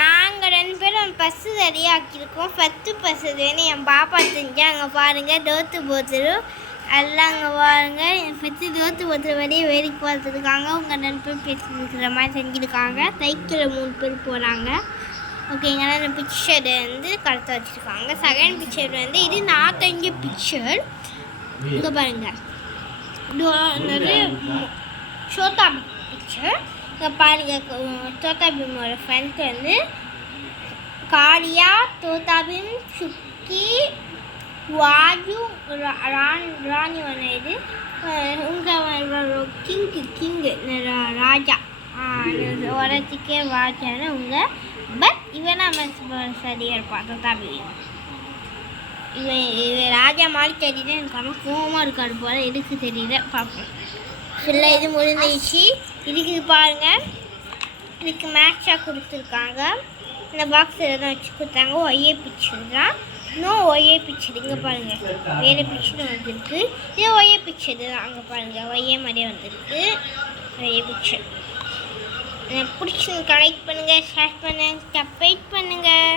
நாங்கள் 2 பேரும் bus ரெடியாக்கியிருக்கோம். 10 bus வேணும் என் பாப்பா செஞ்சாங்க பாருங்கள். தோத்து போத்துரும் எல்லாம் அங்கே பாருங்கள். என் பற்றி தோத்து போத்துற வரையும் வேடிக்கை பார்த்துருக்காங்க. அவங்க 2 பேர் பேசிருக்கிற மாதிரி செஞ்சுருக்காங்க. சைக்கிளில் 3 பேர் போகிறாங்க. ஓகேங்க. அந்த பிக்சர் வந்து கரெக்டாக வச்சுருக்காங்க. செகண்ட் பிக்சர் வந்து இது நான் தெரிஞ்ச பிக்சர். இங்கே பாருங்கள். இது சோட்டா பிக்சர். இங்கே பாருங்கள். சோட்டா பீமோட ஃப்ரெண்ட் வந்து காளியா, தோத்தா பீம், சுக்கி, வாஜு, ராணி ஒன்று. இது உங்கள் கிங்கு ராஜா உரத்துக்கே ராஜான்னு உங்க. பட் இவன் நம்ம சரியாக இருப்பான். தோத்தா பீம் இவன் ராஜா மாதிரி தெரியல. எனக்கு கோவமாக இருக்காது போல். எதுக்கு தெரியல பார்ப்போம். ஃபுல்லாக இது முடிஞ்சிச்சு. இதுக்கு பாருங்கள். இதுக்கு மேட்சாக கொடுத்துருக்காங்க. இந்த பாக்ஸில் தான் வச்சு கொடுத்தாங்க. ஒய்ஏ பிக்சர் தான். இன்னும் ஒய்ஏ பிக்சர். இங்கே பாருங்கள். வேறு பிக்சர் வந்துருக்கு. இது ஒய்ஏ பிக்சர் தான். அங்கே பாருங்கள். ஒய்ஏ மாதிரியே வந்துருக்கு. Y A picture. எனக்கு பிடிச்சி லைக் பண்ணுங்கள், ஷேர் பண்ணுங்கள், சப்ஸ்கிரைப் பண்ணுங்கள்.